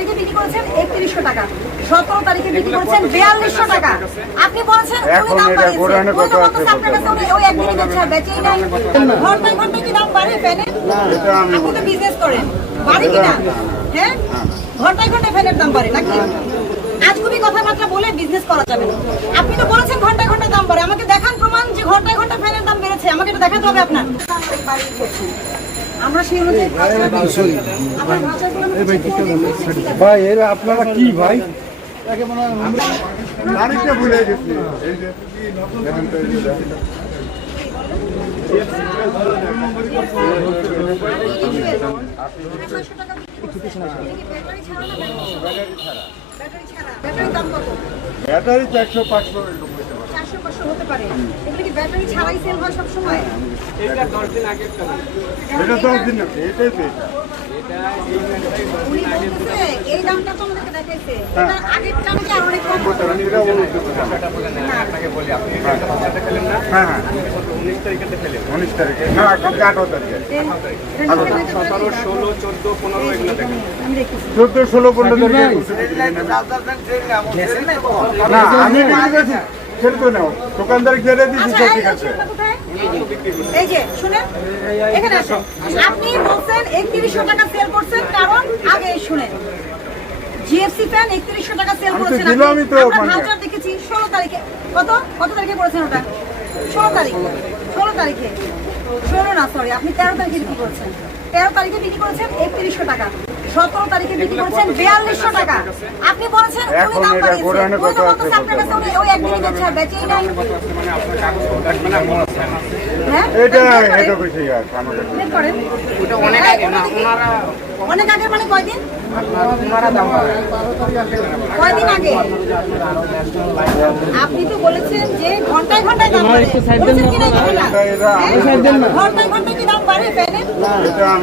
তারিখে বিক্রি করেছেন একত্রিশশো টাকা। সতেরো তারিখে বিক্রি করেছেন বিয়াল্লিশশো টাকা। আপনি বলেছেন উনি দাম এটা বাড়িয়েছে। গোডাউনে ওই একদিনই বেচে বেচেই নাই। ঘন্টায় ঘন্টায় কি দাম বাড়ে এটা আমি আপনি তো বিজনেস করেন। বাড়ে কিনা হ্যাঁ? ঘন্টায় ঘন্টায় ফ্যানের দাম বাড়ে নাকি? আজ খুবই কথাবার্তা বলে বিজনেস করা যাবে না। আপনি তো বলেছেন ঘন্টায় ঘন্টায় দাম বাড়ে। আমাকে দেখান প্রমাণ যে ঘন্টায় ঘন্টায় ফ্যানের দাম বেড়েছে। আমাকে এটা দেখাতে হবে আপনার। আমরা সেই অনুযায়ী। ভাই এরা আপনারা কি ভাই? তারিখটা ভুলে গেছি। এই তো? ব্যাটারি চারশো পাঁচশো এরকম হতে পারে। 400 500 হতে পারে। এগুলো কি ব্যাটারি ছাড়াই সেল হয় সবসময়? এটা দশ দিন আছে এটাই তো এটা উনি বলতেছে, এই দামটা তো আমাদেরকে দেখাইছে। হ্যাঁ। আরও অনেক কম। এটা হ্যাঁ হ্যাঁ তারিখে না। আমি। চোদ্দ ষোলো পনেরো তারিখে না নাও। দোকানদার দিচ্ছি সব ঠিক আছে। এই যে শুনেন এখানে আসেন। আপনি বলছেন একত্রিশশো টাকা সেল করছেন কারণ আগে শুনেন জিএফসি ফ্যান একত্রিশশো টাকা সেল করেছেন। দিলামই তো। ভাউচার দেখেছি ষোলো তারিখে। কত? কত তারিখে করেছেন ওটা? ষোলো তারিখ। ষোলো তারিখে। ষোলো না সরি আপনি তেরো তারিখে বিক্রি করেছেন। তেরো তারিখে বিক্রি করেছেন একত্রিশশো টাকা। সতেরো তারিখে বিক্রি করেছেন বিয়াল্লিশশো টাকা। আপনি বলেছেন উনি দাম তো বলতেছে আপনার কাছে উনি ওই একদিনই বেচে আর বেচেই নাই। হ্যাঁ। হ্যাঁ। অনেক আগে মানে কয়দিন? কয়দিন আগে? আপনি তো বলেছেন যে ঘন্টায় ঘন্টায় দাম বাড়ে। হ্যাঁ? ঘন্টায় ঘন্টায় কি দাম বাড়ে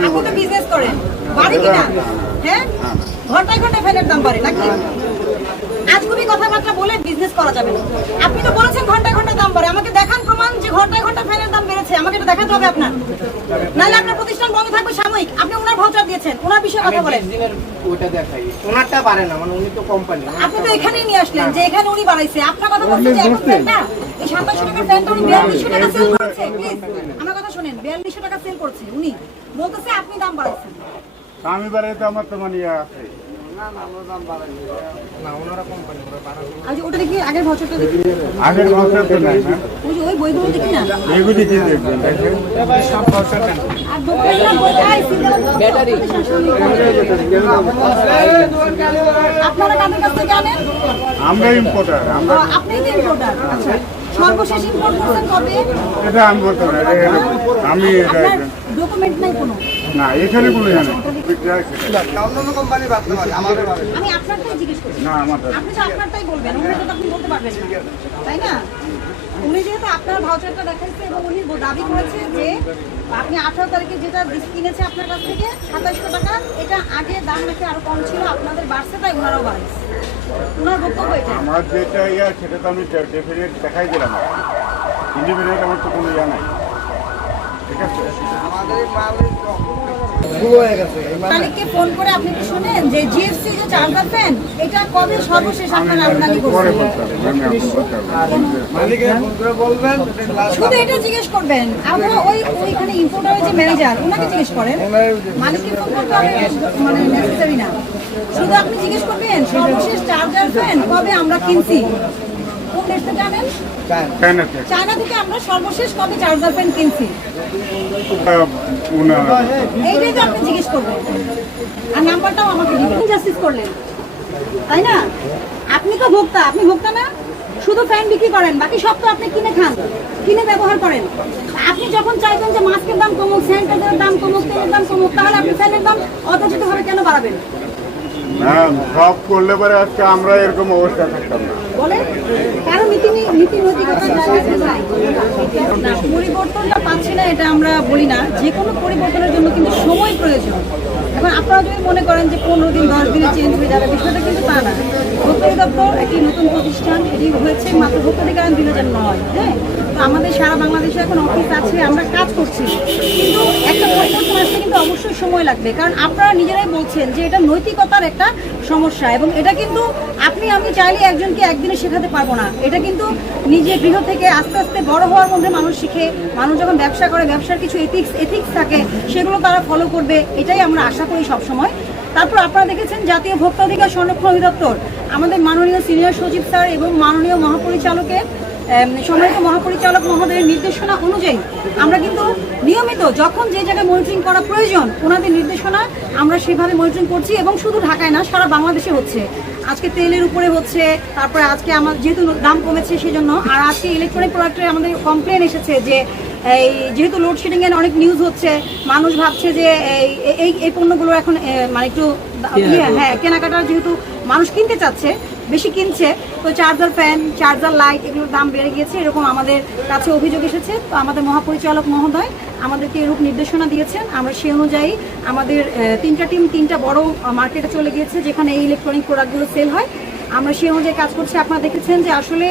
আপনি তো বিজনেস করেন। বাড়ে কিনা? হ্যাঁ। ঘন্টায় ঘন্টায় ফ্যানের দাম বাড়ে নাকি? আজ খুবই কথাবার্তা বলে বিজনেস করা যাবে না। আপনি তো বলেছেন ঘন্টায় ঘন্টায় দাম বাড়ে। আমাকে দেখান প্রমাণ যে ঘন্টায় ঘন্টায় ফ্যানের দাম বেড়েছে। আমাকে এটা দেখাতে হবে আপনার। নাহলে আপনার প্রতিষ্ঠান বন্ধ থাকবে সাময়িক। আপনি ওনার ভাউচার দিয়েছেন ওনার বিষয়ে কথা বলেন। ওটা দেখাই। ওনারটা পারে না মানে উনি তো কোম্পানি আপনি তো এখানেই নিয়ে আসলেন যে এখানে উনি বাড়াইছে। আপনার কথা বলছেন যে এখন ফ্যানটা এই সাতাশশো টাকার ফ্যানটা উনি বিয়াল্লিশশো টাকা সেল করছে প্লিজ আমার কথা শুনেন বিয়াল্লিশশো টাকা সেল করছে উনি। বলতেছে আপনি দাম বাড়াইছেন। আমি বারে তো আমার তো মানে ইয়ে আছে। আর যে ওটা দেখি আগের বছরটা দেখি। আগের বছর তো নাই না। ওই যে ওই বইগুলো দেখি না? এগুলি কি দেখবেন? দেখেন। আর দোকানদার ব্যাটারি। আপনারা কাদের কাছ থেকে আনেন? আমরা ইম্পোর্টার আমরা আপনি ইম্পোর্টার আচ্ছা সর্বশেষ ইম্পোর্ট কবে? এটা আমি বলতে আমি এটা ডকুমেন্ট নাই কোনো? না এখানে কোনো জানে অন্য কোম্পানি ভাবতে পারে আমাদের আমি আপনারটাই জিজ্ঞেস করছি। না আমার আপনি তো আপনারটাই বলবেন উনি তো আপনি বলতে পারবেন না। তাই না? উনি যেহেতু আপনার ভাউচারটা দেখাইছে এবং উনি দাবি করেছে যে আপনি আঠারো তারিখে যেটা কিনেছে আপনার কাছ থেকে সাতাইশশো টাকা এটা আগে দাম নাকি আরও কম ছিল আপনাদের বাড়ছে তাই ওনারাও বাড়াইছে ওনার বক্তব্য এটা। আমার যেটা ইয়া সেটা তো আমি ডেফিনেট দেখাই দিলাম। ইন্ডিপেন্ডেন্ট আমার তো কোনো ইয়া নাই। মালিককে ফোন করে আপনি কি শুনেন যে জিএফসি যে চার্জার ফ্যান এটা কবে সর্বশেষ আপনার আমদানি শুধু এটা জিজ্ঞেস করবেন আপনারা ওই ওইখানে ইম্পোর্টারের যে ম্যানেজার ওনাকে জিজ্ঞেস করেন মালিককে ফোন করতে মানে নেসেসারি না। শুধু আপনি জিজ্ঞেস করবেন সর্বশেষ চার্জার ফ্যান কবে আমরা কিনছি? থেকে চায়না আমরা সর্বশেষ কবে চার্জার ফ্যান কিনছি? এইটাই তো আপনি জিজ্ঞেস করবেন। আর নাম্বারটাও আমাকে দিবেন। জাস্টিস করলেন। তাই না? আপনি তো ভোক্তা আপনি ভোক্তা না? শুধু ফ্যান বিক্রি করেন বাকি সব তো আপনি কিনে খান কিনে ব্যবহার করেন। আপনি যখন চাইবেন যে মাস্কের দাম কমুক স্যানিটাইজারের দাম কমুক তেলের দাম কমুক তাহলে আপনি ফ্যানের দাম অযাচিত ভাবে কেন বাড়াবেন? না সব করলে পরে আজকে আমরা এরকম অবস্থা থাকতাম না। বলেন কারও নীতি পরিবর্তনটা পাচ্ছি না, এটা আমরা বলি না। যে কোনো পরিবর্তনের জন্য কিন্তু সময় প্রয়োজন। এখন আপনারা যদি মনে করেন যে পনেরো দিন, দশ দিনে চেঞ্জ হয়ে যাবে, বিষয়টা কিন্তু তা না। ভোক্তা অধিদপ্তর একটি নতুন প্রতিষ্ঠান, এটি হয়েছে মাত্র ভোক্তাধিকার আইন দুই হাজার নয় হ্যাঁ? তো আমাদের সারা বাংলাদেশে এখন অফিস আছে, আমরা কাজ করছি। কিন্তু একটা পরিবর্তন আসতে কিন্তু অবশ্যই সময় লাগবে। কারণ আপনারা নিজেরাই বলছেন যে এটা নৈতিকতার একটা সমস্যা, এবং এটা কিন্তু আপনি, আমি চাইলে একজনকে একদিনে শেখাতে পারব না। এটা কিন্তু নিজে গৃহ থেকে আস্তে আস্তে বড় হওয়ার মধ্যে মানুষ শিখে, মানুষ যখন ব্যবসা করে, ব্যবসার কিছু এথিক্স এথিক্স থাকে, সেগুলো তারা ফলো করবে, এটাই আমরা আশা করি সবসময়। তারপর আপনারা দেখেছেন জাতীয় ভোক্তা অধিকার সংরক্ষণ অধিদপ্তর। আমাদের মাননীয় সিনিয়র সচিব স্যার এবং মাননীয় মহাপরিচালকের সম্মানিত মহাপরিচালক মহোদয়ের নির্দেশনা অনুযায়ী আমরা কিন্তু নিয়মিত যখন যে জায়গায় মনিটরিং করা প্রয়োজন ওনাদের নির্দেশনা আমরা সেভাবে মনিটরিং করছি এবং শুধু ঢাকায় না সারা বাংলাদেশে হচ্ছে। আজকে তেলের উপরে হচ্ছে তারপরে আজকে আমার যেহেতু দাম কমেছে সেজন্য আর আজকে ইলেকট্রনিক প্রোডাক্টের আমাদের কমপ্লেন এসেছে যে এই যেহেতু লোডশেডিং এর অনেক নিউজ হচ্ছে মানুষ ভাবছে যে এই এই এই পণ্যগুলো এখন মানে একটু ইয়ে, হ্যাঁ কেনাকাটা যেহেতু মানুষ কিনতে চাচ্ছে বেশি কিনছে। তো চার্জার ফ্যান চার্জার লাইট এগুলোর দাম বেড়ে গিয়েছে। এরকম আমাদের কাছে অভিযোগ এসেছে। তো আমাদের মহাপরিচালক মহোদয় আমাদেরকে এরূপ নির্দেশনা দিয়েছেন। আমরা সেই অনুযায়ী আমাদের তিনটা টিম তিনটা বড় মার্কেটে চলে গিয়েছে, যেখানে এই ইলেকট্রনিক প্রোডাক্টগুলো সেল হয়। আমরা সেই অনুযায়ী কাজ করছি। আপনারা দেখেছেন যে আসলে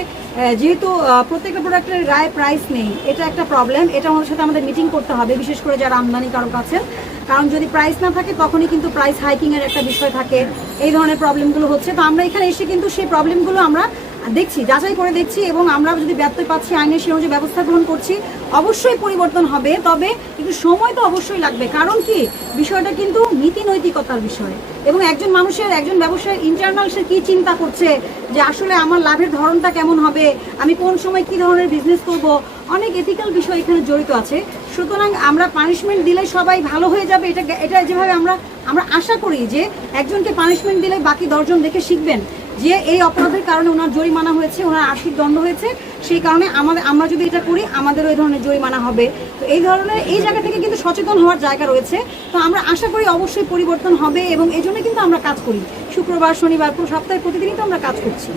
যেহেতু প্রত্যেকটা প্রোডাক্টের রায় প্রাইস নেই, এটা একটা প্রবলেম এটা ওনার সাথে আমাদের মিটিং করতে হবে, বিশেষ করে যারা আমদানিকারক আছেন। কারণ যদি প্রাইস না থাকে, তখনই কিন্তু প্রাইস হাইকিংয়ের একটা বিষয় থাকে, এই ধরনের প্রবলেমগুলো হচ্ছে। তো আমরা এখানে এসে কিন্তু সেই প্রবলেমগুলো আমরা দেখছি, যাচাই করে দেখছি এবং আমরা যদি ব্যর্থ পাচ্ছি, আইনের সেই অনুযায়ী ব্যবস্থা গ্রহণ করছি, অবশ্যই পরিবর্তন হবে। তবে একটু সময় তো অবশ্যই লাগবে। কারণ কি? বিষয়টা কিন্তু নীতি নৈতিকতার বিষয়। এবং একজন মানুষের, একজন ব্যবসায়ীর ইন্টারনাল সে কী চিন্তা করছে? যে আসলে আমার লাভের ধরনটা কেমন হবে? আমি কোন সময় কি ধরনের বিজনেস করব? অনেক এথিক্যাল বিষয় এখানে জড়িত আছে। সুতরাং আমরা পানিশমেন্ট দিলে সবাই ভালো হয়ে যাবে। এটা এটা যেভাবে আমরা আমরা আশা করি যে একজনকে পানিশমেন্ট দিলে বাকি দশজন দেখে শিখবেন। যে এই অপরাধের কারণে ওনার জরিমানা হয়েছে, ওনার আর্থিক দণ্ড হয়েছে, সেই কারণে আমাদের আমরা যদি এটা করি আমাদেরও এই ধরনের জরিমানা হবে। তো এই ধরনের এই জায়গা থেকে কিন্তু সচেতন হওয়ার জায়গা রয়েছে। তো আমরা আশা করি অবশ্যই পরিবর্তন হবে এবং এই জন্য কিন্তু আমরা কাজ করি। শুক্রবার, শনিবার সপ্তাহে প্রতিদিনই তো আমরা কাজ করছি।